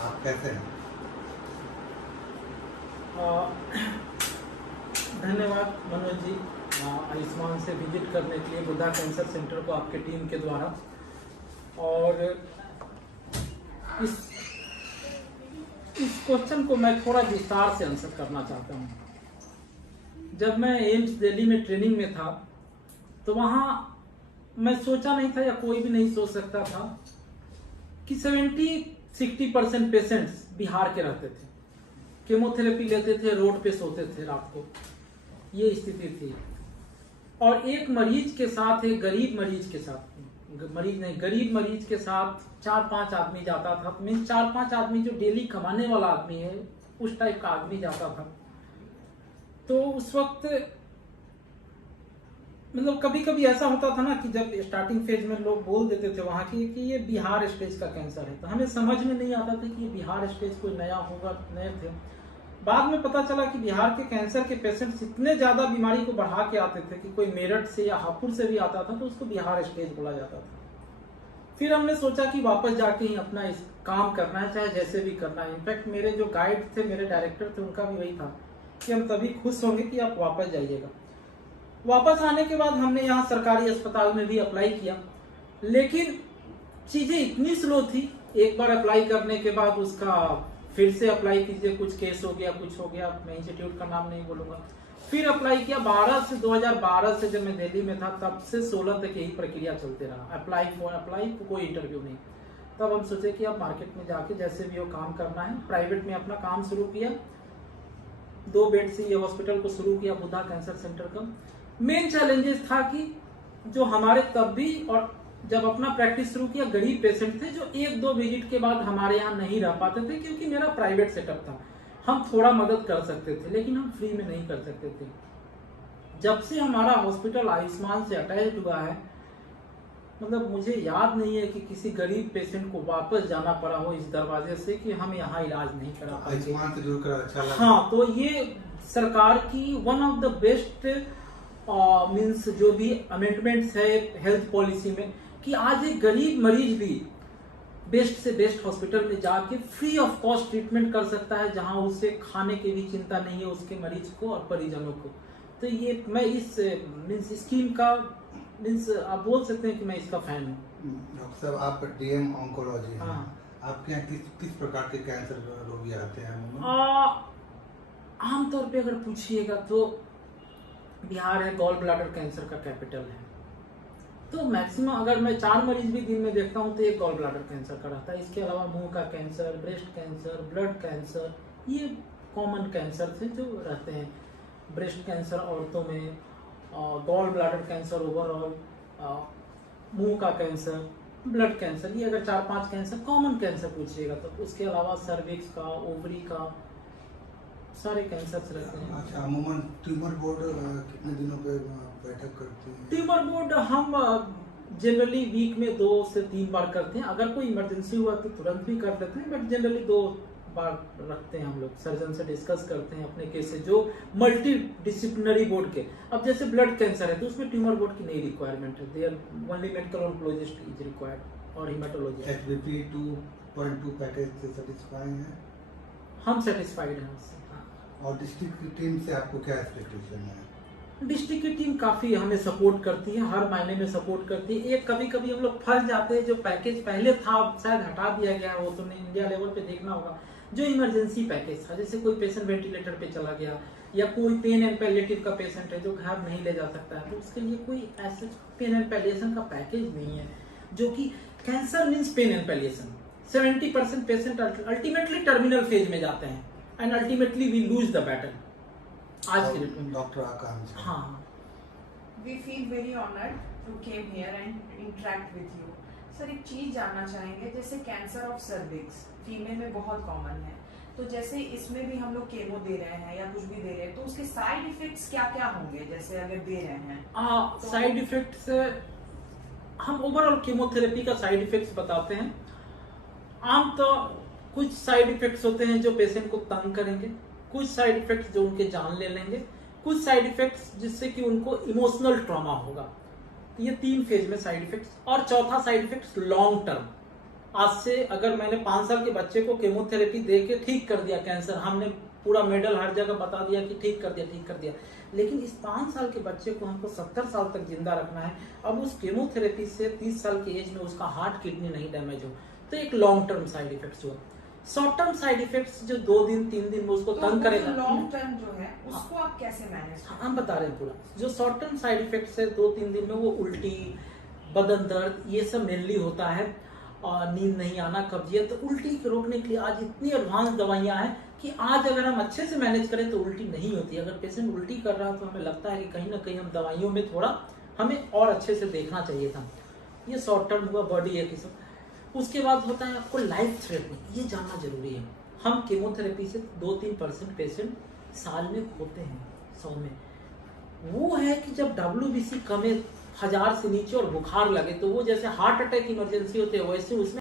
आप कैसे हैं? धन्यवाद मनोज जी, आयुष्मान से विजिट करने के लिए बुद्धा कैंसर सेंटर को आपके टीम के द्वारा। और इस क्वेश्चन को मैं थोड़ा विस्तार से आंसर करना चाहता हूँ। जब मैं एम्स दिल्ली में ट्रेनिंग में था तो वहाँ मैं सोचा नहीं था या कोई भी नहीं सोच सकता था कि 70-60% पेशेंट्स बिहार के रहते थे, केमोथेरेपी लेते थे, रोड पे सोते थे रात को, ये स्थिति थी। और एक मरीज के साथ, एक गरीब मरीज के साथ, गरीब मरीज के साथ 4-5 आदमी जाता था। मीन 4-5 आदमी जो डेली कमाने वाला आदमी है, उस टाइप का आदमी जाता था। तो उस वक्त मतलब कभी कभी ऐसा होता था ना कि जब स्टार्टिंग फेज में लोग बोल देते थे वहां की कि ये बिहार स्टेज का कैंसर है, तो हमें समझ में नहीं आता था कि ये बिहार स्टेज कोई नया होगा, नए थे। बाद में पता चला कि बिहार के कैंसर के पेशेंट्स इतने ज्यादा बीमारी को बढ़ा के आते थे कि कोई मेरठ से या हापुड़ से भी आता था तो उसको बिहार स्टेज बोला जाता था। फिर हमने सोचा कि वापस जाके ही अपना इस काम करना है, चाहे जैसे भी करना है। इनफैक्ट मेरे जो गाइड थे, मेरे डायरेक्टर थे, उनका भी वही था कि हम तभी खुश होंगे कि आप वापस जाइएगा। वापस आने के बाद हमने यहाँ सरकारी अस्पताल में भी अप्लाई किया, लेकिन चीजें इतनी स्लो थी। एक बार अप्लाई करने के बाद उसका फिर से अप्लाई कीजिए, कुछ केस हो गया, कुछ हो गया, मैं इंस्टीट्यूट का नाम नहीं बोलूंगा। फिर अप्लाई किया 2012 से जब मैं दिल्ली में था तब से 16 तक यही प्रक्रिया चलते रहा, अप्लाई कोई इंटरव्यू नहीं। तब हम सोचे कि अब मार्केट में जाके जैसे भी हो काम करना है। प्राइवेट में अपना काम शुरू किया, 2 बेड से ये हॉस्पिटल को शुरू किया, बुद्धा कैंसर सेंटर का। मेन चैलेंजेस था कि जो हमारे तब भी और जब अपना प्रैक्टिस शुरू किया, गरीब पेशेंट थे जो 1-2 विजिट के बाद हमारे यहाँ नहीं रह पाते थे, क्योंकि मेरा प्राइवेट सेटअप था। हम थोड़ा मदद कर सकते थे लेकिन हम फ्री में नहीं कर सकते थे। जब से हमारा हॉस्पिटल आयुष्मान से अटैच हुआ है, मतलब मुझे याद नहीं है कि किसी गरीब पेशेंट को वापस जाना पड़ा हो इस दरवाजे से कि हम यहाँ इलाज नहीं करा पाए। आयुष्मान से जुड़कर अच्छा लगा। हाँ, तो ये सरकार की one of the best means जो भी अमेंडमेंट्स है हेल्थ पॉलिसी में, कि आज एक गरीब मरीज भी बेस्ट से बेस्ट हॉस्पिटल में जाके फ्री ऑफ कॉस्ट ट्रीटमेंट कर सकता है, जहां उसे खाने की भी चिंता नहीं है उसके मरीज को और परिजनों को। तो ये मैं इस मीन्स स्कीम का मीन्स आप बोल सकते हैं कि मैं इसका फैन हूँ। डॉक्टर साहब, आप डीएम ऑन्कोलॉजी हैं। हाँ। आपके यहाँ किस प्रकार के कैंसर रोगी आते हैं? आमतौर पे अगर पूछिएगा तो बिहार है गॉल ब्लैडर कैंसर का कैपिटल है, तो मैक्सिमम अगर मैं 4 मरीज भी दिन में देखता हूँ तो एक गॉल ब्लैडर कैंसर का रहता है। इसके अलावा मुंह का cancer, breast cancer, blood cancer, ये कॉमन कैंसर थे जो रहते हैं। ब्रेस्ट कैंसर औरतों में, गॉल ब्लैडर कैंसर ओवरऑल, मुंह का कैंसर, ब्लड कैंसर, ये अगर 4-5 कैंसर कॉमन कैंसर पूछिएगा तो। उसके अलावा सर्विक्स का, ओवरी का, सारे कैंसर रहते हैं। अच्छा, अमूमन ट्यूमर बोर्ड कितने दिनों पे बैठक करती है? ट्यूमर बोर्ड हम जनरली वीक में 2 से 3 बार करते हैं। अगर कोई इमरजेंसी हुआ तो तुरंत भी कर लेते हैं, बट जनरली 2 बार रखते हैं हम लोग। सर्जन से डिस्कस करते हैं अपने केस से, जो मल्टी डिसिप्लिनरी बोर्ड के। अब जैसे ब्लड कैंसर है तो उसमें ट्यूमर बोर्ड की नहीं रिक्वायरमेंट है, there only medical oncologist is required और हेमाटोलॉजिस्ट। HBP 2.2 पैकेज से सेटिस्फाई है? हम सेटिस्फाइड हैं उससे। और डिस्ट्रिक्ट की टीम से आपको क्या एक्सपेक्टेशन है? डिस्ट्रिक्ट की टीम काफी हमें सपोर्ट करती है, हर महीने में सपोर्ट करती है। एक कभी कभी हम लोग फंस जाते हैं, जो पैकेज पहले था शायद हटा दिया गया है, वो तुमने इंडिया लेवल पे देखना होगा। जो इमरजेंसी पैकेज था, जैसे कोई पेशेंट वेंटिलेटर पे चला गया या कोई पेन एंड पैलिएटिव का पेशेंट है जो घर नहीं ले जा सकता है, तो उसके लिए कोई ऐसे पेन एंड पैलिएशन का पैकेज नहीं है। जो कि cancer means pain and palliation. 70% patient ultimately terminal phase में जाते हैं and ultimately we lose the battle आज के डेट में। डॉक्टर आकांक्षा, हाँ, We feel very honored to came here and interact with you. Sir, एक चीज जानना चाहेंगे, जैसे कैंसर ऑफ सर्विक्स फीमेल में बहुत कॉमन है, तो जैसे इसमें भी हम लोग केमो दे रहे हैं या कुछ भी दे रहे हैं, तो उसके साइड इफेक्ट्स क्या क्या होंगे? जैसे अगर दे रहे हैं तो साइड इफेक्ट्स हम ओवरऑल कीमोथेरेपी का साइड इफेक्ट्स बताते हैं। आम तो कुछ साइड इफेक्ट्स होते हैं जो पेशेंट को तंग करेंगे, कुछ साइड इफेक्ट्स जो उनके जान ले लेंगे, कुछ साइड इफेक्ट्स जिससे कि उनको इमोशनल ट्रॉमा होगा। तो ये 3 फेज में साइड इफेक्ट्स। और चौथा साइड इफेक्ट्स लॉन्ग टर्म, आज से अगर मैंने 5 साल के बच्चे को केमोथेरेपी दे के ठीक कर दिया कैंसर, हमने पूरा मेडल हर जगह बता दिया कि ठीक कर दिया, लेकिन इस 5 साल के बच्चे को हमको 70 साल तक जिंदा रखना है। अब उस केमोथेरेपी से 30 साल की एज में उसका हार्ट किडनी नहीं डैमेज हो, तो एक लॉन्ग टर्म साइड इफेक्ट्स हुआ। शॉर्ट टर्म साइड इफेक्ट्स जो 2 दिन 3 दिन में उसको तंग करेगा, लॉन्ग टर्म जो है उसको आप कैसे मैनेज करें? हम बता रहे हैं पूरा। जो शॉर्ट टर्म साइड इफेक्ट्स है 2-3 दिन में, वो उल्टी, बदन दर्द, ये सब मेनली होता है, और नींद नहीं आना, कब्जियत। तो उल्टी को रोकने के लिए आज इतनी एडवांस दवाइयां हैं कि आज अगर हम अच्छे से मैनेज करें तो उल्टी नहीं होती। अगर पेशेंट उल्टी कर रहा है तो हमें लगता है कि कहीं ना कहीं हम दवाइयों में थोड़ा हमें और अच्छे से देखना चाहिए था। ये शॉर्ट टर्म हुआ, बॉडी है कि सब। उसके बाद होता है आपको लाइफ थ्रेटनिंग, ये जानना जरूरी है। हम केमोथेरेपी से 2-3% पेशेंट साल में होते हैं 100 में। वो है कि जब WBC कमे 1000 से नीचे और बुखार लगे, तो वो जैसे हार्ट अटैक इमरजेंसी होते हैं वैसे उसमें